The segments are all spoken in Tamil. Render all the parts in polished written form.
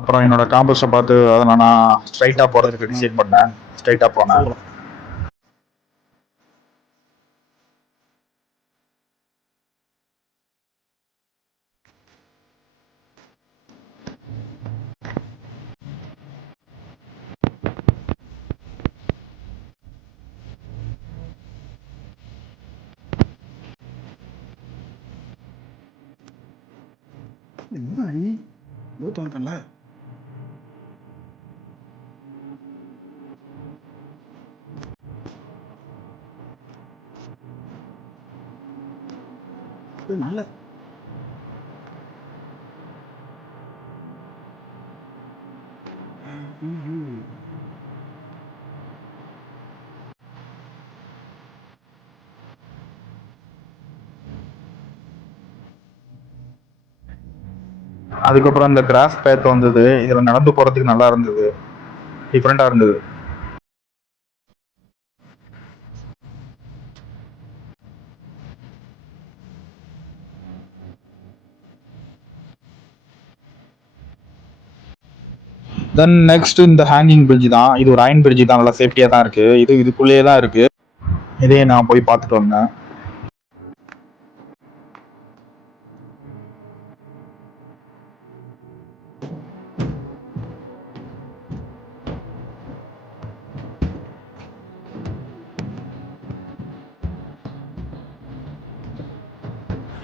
அப்புறம் என்னோட காம்பஸை பார்த்து அதை நான் ஸ்ட்ரைட்டாக போகிறதுக்கு டிசைட் பண்ணேன். ஸ்ட்ரைட்டாக போனேன். என்ன நீ தோன்றல நல்ல அதுக்கப்புறம் இந்த கிராஸ் பேத் வந்தது. இதில் நடந்து போகிறதுக்கு நல்லா இருந்தது, டிஃப்ரெண்ட்டாக இருந்தது. தென் நெக்ஸ்ட் இந்த ஹேங்கிங் பிரிட்ஜ் தான். இது ஒரு அயன் பிரிட்ஜ் தான், நல்லா சேஃப்டியாக தான் இருக்குது. இதுக்குள்ளேயே தான் இருக்குது. இதே நான் போய் பார்த்துட்டு வந்தேன்.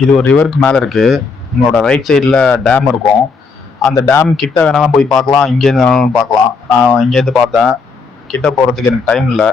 இது ஒரு ரிவருக்கு மேலே இருக்குது. உங்களோட ரைட் சைடில் டேம் இருக்கும். அந்த டேம் கிட்ட வேணாலும் போய் பார்க்கலாம், இங்கேருந்து வேணாலும் பார்க்கலாம். நான் இங்கேருந்து பார்த்தேன். கிட்ட போகிறதுக்கு எனக்கு டைம் இல்லை.